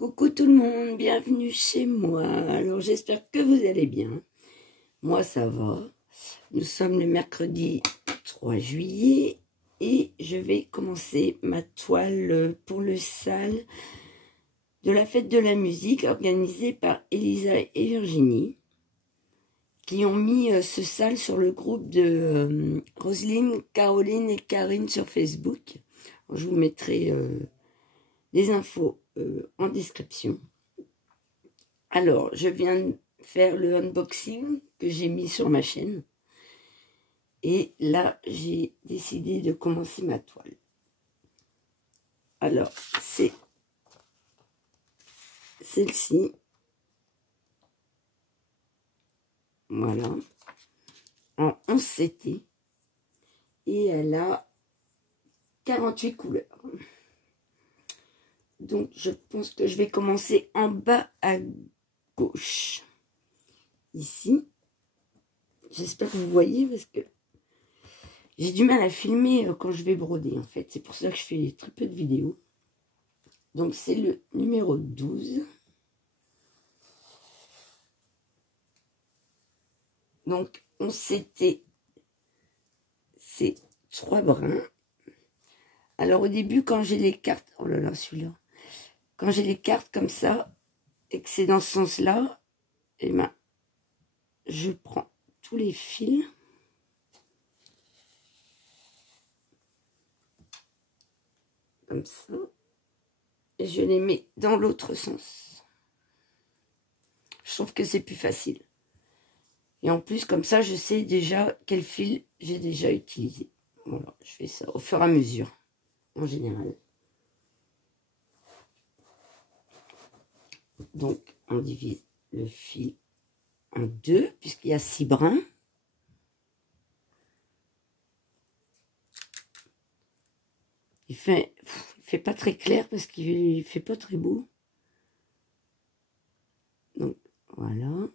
Coucou tout le monde, bienvenue chez moi. Alors j'espère que vous allez bien. Moi ça va. Nous sommes le mercredi 3 juillet et je vais commencer ma toile pour le salle de la fête de la musique organisée par Elisa et Virginie qui ont mis ce salle sur le groupe de Roselyne, Caroline et Karine sur Facebook. Je vous mettrai les infos en description. Alors, je viens de faire le unboxing que j'ai mis sur ma chaîne. Et là, j'ai décidé de commencer ma toile. Alors, c'est celle-ci. Voilà. En 11 CT. Et elle a 48 couleurs. Donc, je pense que je vais commencer en bas à gauche. Ici. J'espère que vous voyez parce que j'ai du mal à filmer quand je vais broder, en fait. C'est pour ça que je fais très peu de vidéos. Donc, c'est le numéro 12. Donc, on s'était... C'est 3 brins. Alors, au début, quand j'ai les cartes... Oh là là, celui-là. Quand j'ai les cartes comme ça, et que c'est dans ce sens-là, eh ben, je prends tous les fils. Comme ça. Et je les mets dans l'autre sens. Je trouve que c'est plus facile. Et en plus, comme ça, je sais déjà quel fil j'ai déjà utilisé. Voilà, je fais ça au fur et à mesure, en général. Donc, on divise le fil en deux, puisqu'il y a 6 brins. Il fait pas très clair parce qu'il fait pas très beau. Donc, voilà.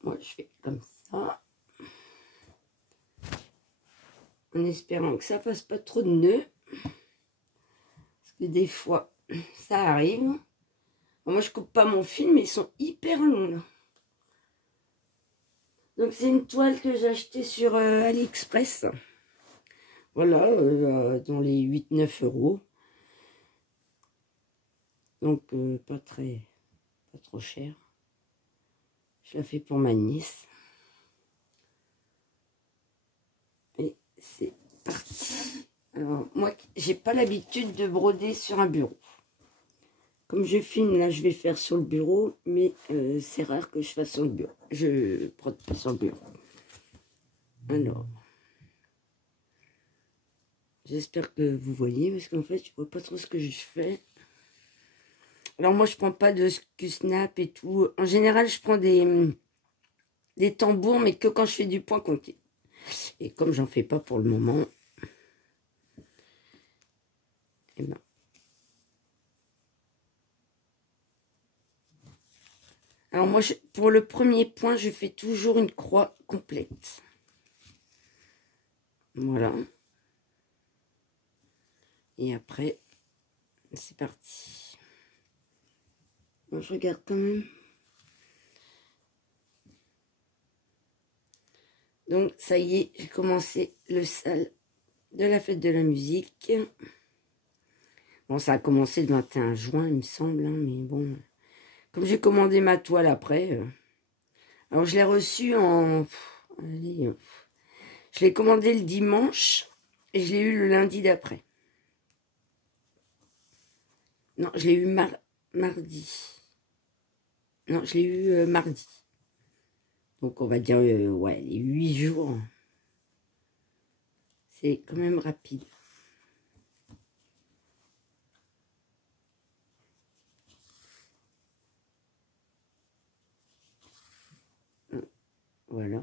Moi, je fais comme ça. En espérant que ça fasse pas trop de nœuds. Parce que des fois, ça arrive. Moi, je coupe pas mon fil, mais ils sont hyper longs, là. Donc, c'est une toile que j'ai achetée sur AliExpress. Voilà, dans les 8-9 €. Donc, pas trop cher. Je la fais pour ma nièce. Et c'est parti. Alors, moi, j'ai pas l'habitude de broder sur un bureau. Comme je filme, là, je vais faire sur le bureau, mais c'est rare que je fasse sur le bureau. Je brode pas sur le bureau. Alors, j'espère que vous voyez, parce qu'en fait, je vois pas trop ce que je fais. Alors, moi, je prends pas de Q-snap et tout. En général, je prends des tambours, mais que quand je fais du point compté. Et comme j'en fais pas pour le moment, eh ben, alors moi, pour le premier point, je fais toujours une croix complète. Voilà. Et après, c'est parti. Moi, je regarde quand même. Donc, ça y est, j'ai commencé le salle de la fête de la musique. Bon, ça a commencé le 21 juin, il me semble, hein, mais bon. Comme j'ai commandé ma toile après, alors je l'ai reçue en... allez, je l'ai commandé le dimanche et je l'ai eu le lundi d'après. Non, je l'ai eu mardi. Non, je l'ai eu mardi. Donc on va dire, ouais, les 8 jours. C'est quand même rapide. Voilà.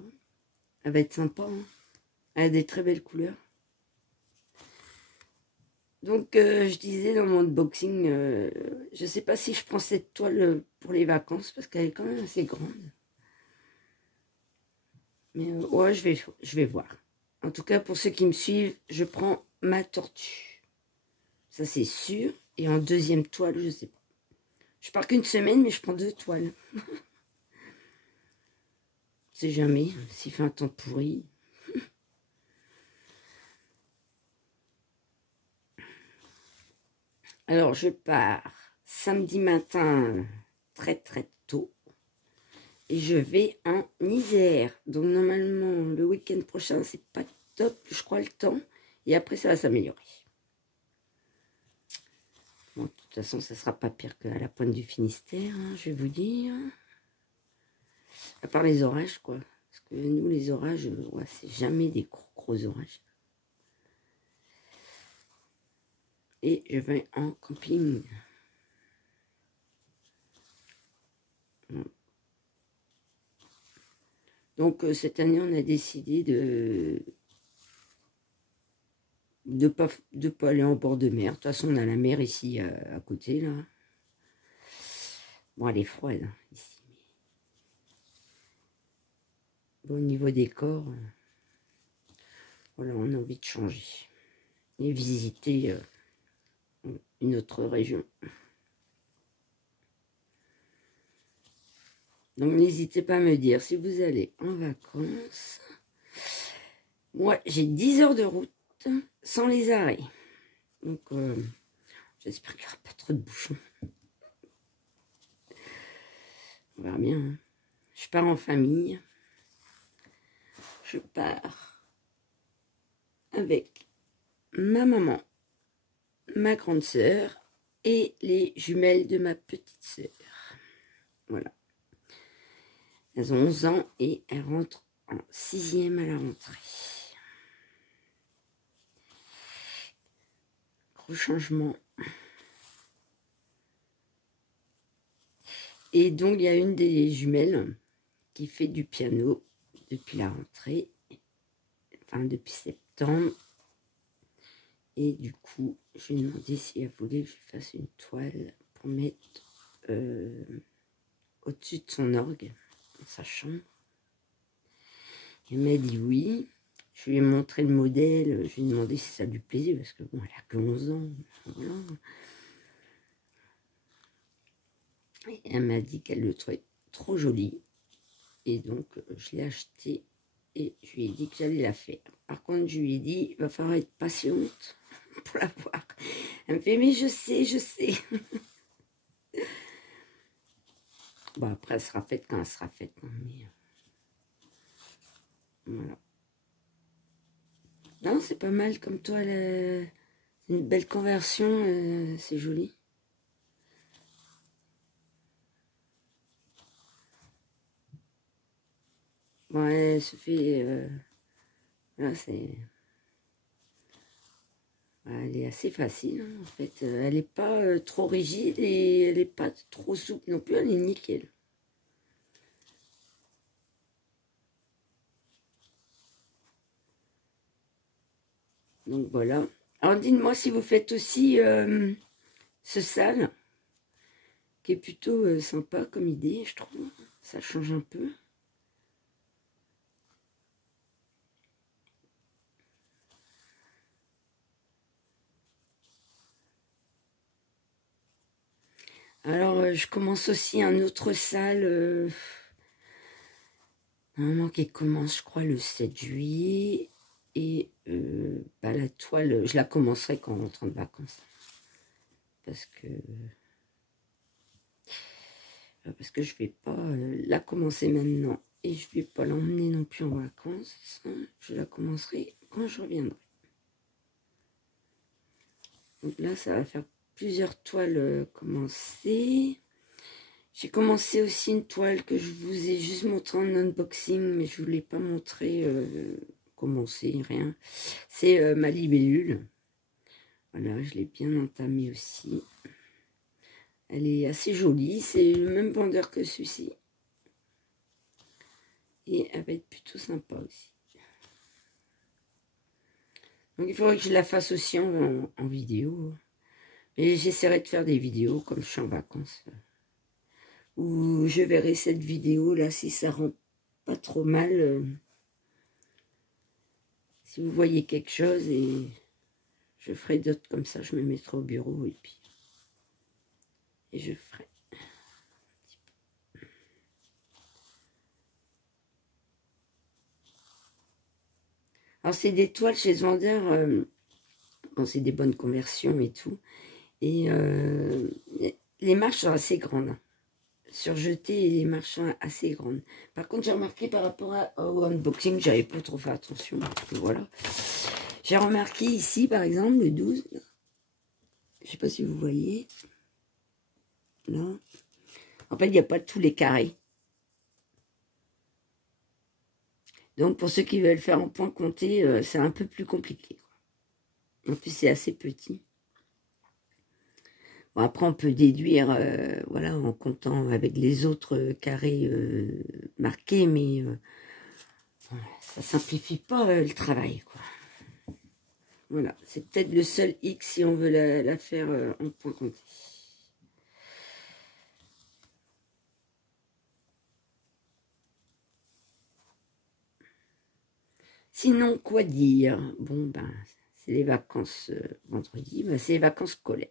Elle va être sympa, hein. Elle a des très belles couleurs. Donc, je disais dans mon unboxing, je ne sais pas si je prends cette toile pour les vacances, parce qu'elle est quand même assez grande. Mais ouais, je vais voir. En tout cas, pour ceux qui me suivent, je prends ma tortue. Ça, c'est sûr. Et en deuxième toile, je sais pas. Je pars qu'une semaine, mais je prends 2 toiles. C'est jamais, s'il fait un temps pourri. Alors, je pars samedi matin très très tôt. Et je vais en Isère. Donc, normalement, le week-end prochain, c'est pas top, je crois, le temps. Et après, ça va s'améliorer. Bon, de toute façon, ça sera pas pire qu'à la pointe du Finistère, hein, je vais vous dire. À part les orages, quoi. Parce que nous, les orages, ouais, c'est jamais des gros orages. Et je vais en camping. Donc, cette année, on a décidé de pas aller en bord de mer. De toute façon, on a la mer ici à côté, là. Bon, elle est froide, hein, ici. Bon, au niveau décor, voilà, on a envie de changer. Et visiter une autre région. Donc, n'hésitez pas à me dire si vous allez en vacances. Moi, j'ai 10 heures de route sans les arrêts. Donc, j'espère qu'il n'y aura pas trop de bouchons. On verra bien. Hein. Je pars en famille. Je pars avec ma maman, ma grande sœur et les jumelles de ma petite sœur. Voilà. Elles ont 11 ans et elles rentrent en 6e à la rentrée. Gros changement. Et donc, il y a une des jumelles qui fait du piano depuis la rentrée, enfin depuis septembre. Et du coup, je lui ai demandé si elle voulait que je fasse une toile pour mettre au-dessus de son orgue, dans sa chambre. Elle m'a dit oui. Je lui ai montré le modèle, je lui ai demandé si ça lui plaisait, parce que bon, elle a que 11 ans. Voilà. Et elle m'a dit qu'elle le trouvait trop joli. Et donc, je l'ai acheté et je lui ai dit que j'allais la faire. Par contre, je lui ai dit, il va falloir être patiente pour la voir. Elle me fait, mais je sais, je sais. Bon, après, elle sera faite quand elle sera faite. Hein, mais... Voilà. Non, c'est pas mal comme toi. C'est une belle conversion. C'est joli. Ouais, se fait... Là, c'est... Elle est assez facile, hein, en fait. Elle n'est pas trop rigide et elle n'est pas trop souple non plus. Elle est nickel. Donc, voilà. Alors, dites-moi si vous faites aussi ce sale, qui est plutôt sympa comme idée, je trouve. Ça change un peu. Alors, je commence aussi un autre sale, normalement qui commence, je crois, le 7 juillet. Et bah, la toile, je la commencerai quand on rentre de vacances. Parce que je ne vais pas la commencer maintenant. Et je ne vais pas l'emmener non plus en vacances. Je la commencerai quand je reviendrai. Donc là, ça va faire plusieurs toiles commencées. J'ai commencé aussi une toile que je vous ai juste montré en unboxing, mais je ne vous l'ai pas montré commencer, rien. C'est ma libellule. Voilà, je l'ai bien entamée aussi. Elle est assez jolie, c'est le même vendeur que celui-ci. Et elle va être plutôt sympa aussi. Donc il faudrait que je la fasse aussi en vidéo. Et j'essaierai de faire des vidéos comme je suis en vacances. Où je verrai cette vidéo là si ça rend pas trop mal. Si vous voyez quelque chose et Je ferai d'autres comme ça, je me mettrai au bureau et puis... Et je ferai. Alors, c'est des toiles chez ce vendeur, bon, c'est des bonnes conversions et tout. Et les marches sont assez grandes. Sur jeté, les marches sont assez grandes. Par contre, j'ai remarqué par rapport au unboxing, j'avais pas trop fait attention. Voilà. J'ai remarqué ici, par exemple, le 12. Je sais pas si vous voyez. Là. En fait, il n'y a pas tous les carrés. Donc, pour ceux qui veulent faire en point compté, c'est un peu plus compliqué. En plus, c'est assez petit. Bon, après, on peut déduire, voilà, en comptant avec les autres carrés marqués, mais ça simplifie pas le travail, quoi. Voilà, c'est peut-être le seul X si on veut la faire en point compté. Sinon, quoi dire? Bon, ben, c'est les vacances vendredi, ben, c'est les vacances scolaires.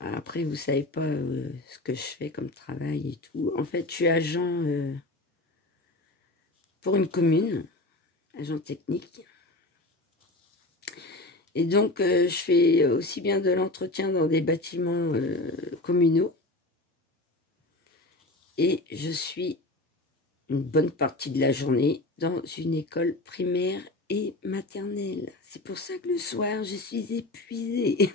Après, vous savez pas ce que je fais comme travail et tout. En fait, je suis agent pour une commune, agent technique. Et donc, je fais aussi bien de l'entretien dans des bâtiments communaux. Et je suis une bonne partie de la journée dans une école primaire et maternelle. C'est pour ça que le soir, je suis épuisée.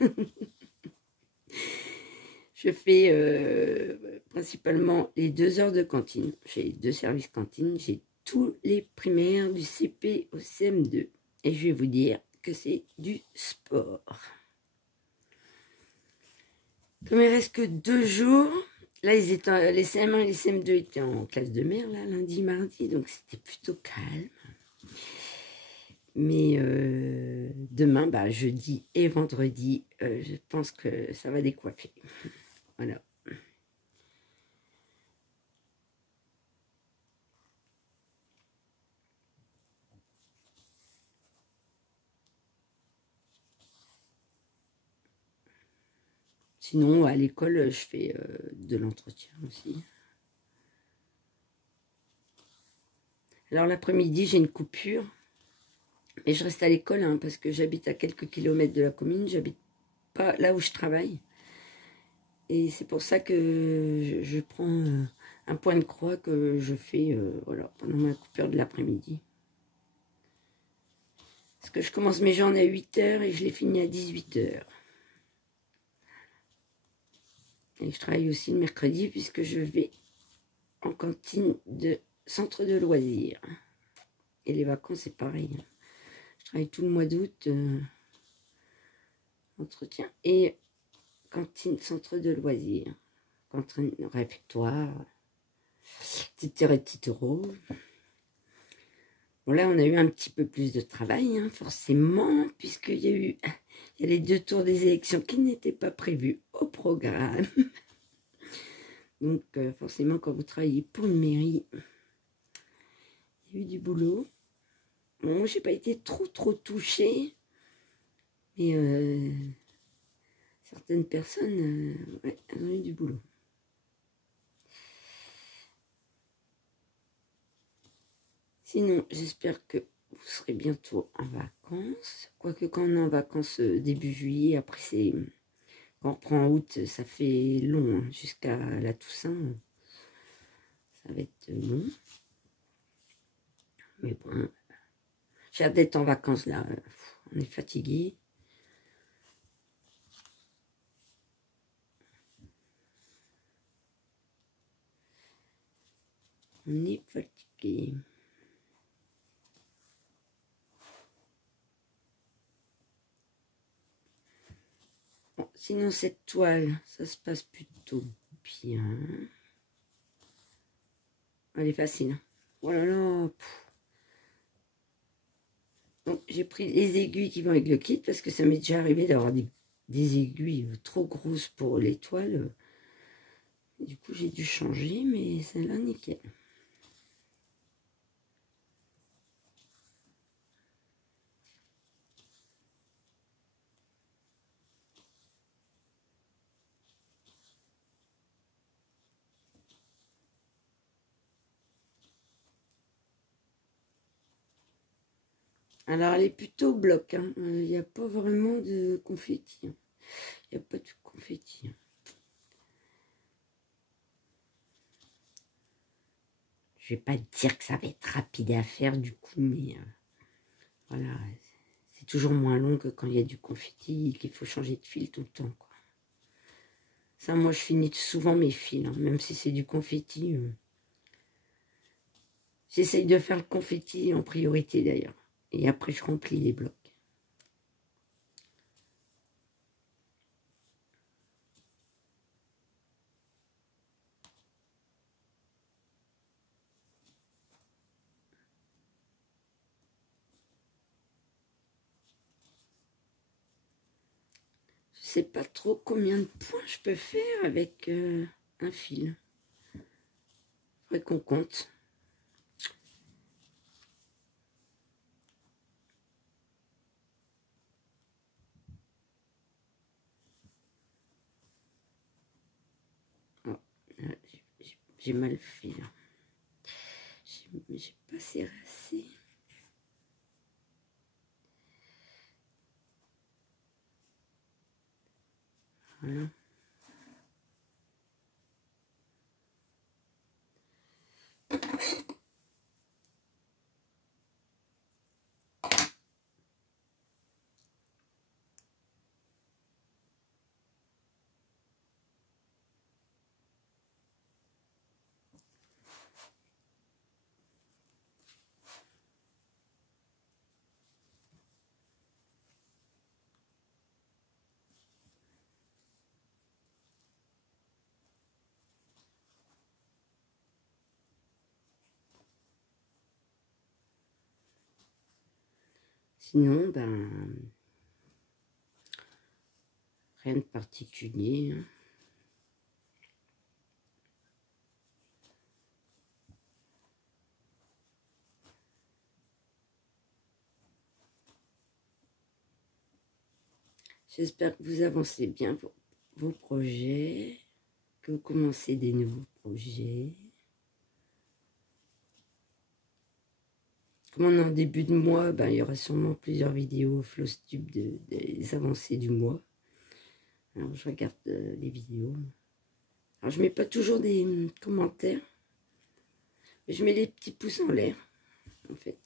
Je fais principalement les 2 heures de cantine. J'ai 2 services cantine. J'ai tous les primaires du CP au CM2. Et je vais vous dire que c'est du sport. Comme il reste que 2 jours, là les CM1 et les CM2 étaient en classe de mer, là, lundi, mardi, donc c'était plutôt calme. Mais demain, bah, jeudi et vendredi, je pense que ça va décoiffer. Voilà. Sinon, à l'école, je fais de l'entretien aussi. Alors l'après-midi, j'ai une coupure. Mais je reste à l'école hein, parce que j'habite à quelques kilomètres de la commune. J'habite pas là où je travaille. Et c'est pour ça que je prends un point de croix que je fais voilà, pendant ma coupure de l'après-midi. Parce que je commence mes journées à 8 h et je les finis à 18 h. Et je travaille aussi le mercredi puisque je vais en cantine de centre de loisirs. Et les vacances, c'est pareil. Je travaille tout le mois d'août, entretien et cantine centre de loisirs. Cantine réfectoire, etc. Bon, là, on a eu un petit peu plus de travail, hein, forcément, puisqu'il y a eu les 2 tours des élections qui n'étaient pas prévus au programme. Donc, forcément, quand vous travaillez pour une mairie, il y a eu du boulot. Bon, moi, je n'ai pas été trop touchée, mais certaines personnes, ouais, elles ont eu du boulot. Sinon, j'espère que vous serez bientôt en vacances. Quoique quand on est en vacances début juillet, après c'est... Quand on reprend en août, ça fait long, hein, jusqu'à la Toussaint. Ça va être long. Mais bon, j'ai hâte d'être en vacances là. On est fatigué. On est fatigué. Bon, sinon, cette toile, ça se passe plutôt bien. Elle est facile. Oh là là. Donc, j'ai pris les aiguilles qui vont avec le kit parce que ça m'est déjà arrivé d'avoir des aiguilles trop grosses pour les toiles. Du coup, j'ai dû changer, mais celle-là, nickel. Alors, elle est plutôt bloc. Hein. Il n'y a pas vraiment de confetti. Hein. Il n'y a pas de confetti. Hein. Je vais pas dire que ça va être rapide à faire du coup, mais voilà. C'est toujours moins long que quand il y a du confetti et qu'il faut changer de fil tout le temps, quoi. Ça, moi, je finis souvent mes fils, hein, même si c'est du confetti. J'essaye de faire le confetti en priorité, d'ailleurs. Et après, je remplis les blocs. Je sais pas trop combien de points je peux faire avec un fil. Faudrait qu'on compte. Oh, j'ai mal fait là. J'ai pas serré assez. Voilà. Sinon, ben, rien de particulier. Hein. J'espère que vous avancez bien vos projets, que vous commencez des nouveaux projets. Comme on est en début de mois, ben, il y aura sûrement plusieurs vidéos Flowstube des avancées du mois. Alors, je regarde les vidéos. Alors, je mets pas toujours des commentaires, mais je mets les petits pouces en l'air, en fait.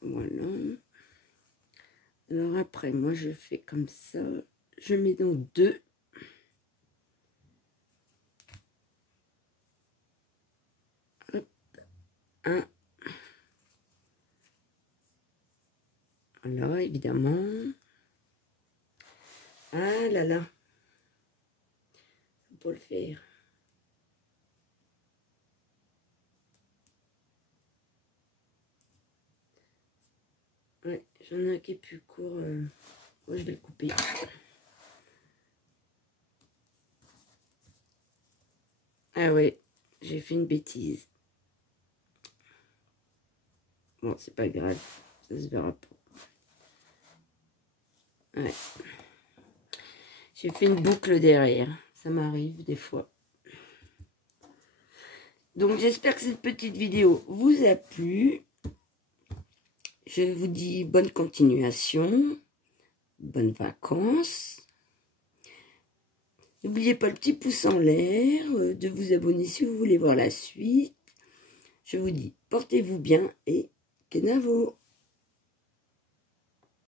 Voilà. Alors après, moi, je fais comme ça. Je mets dans 2. Hop. 1. Voilà, évidemment. Ah là là. Faut pas le faire. Ouais, j'en ai un qui est plus court. Moi, je vais le couper. Ah ouais, j'ai fait une bêtise. Bon, c'est pas grave. Ça se verra pas. Ouais. J'ai fait une boucle derrière. Ça m'arrive des fois. Donc, j'espère que cette petite vidéo vous a plu. Je vous dis bonne continuation. Bonnes vacances. N'oubliez pas le petit pouce en l'air, de vous abonner si vous voulez voir la suite. Je vous dis, portez-vous bien et Kenavo.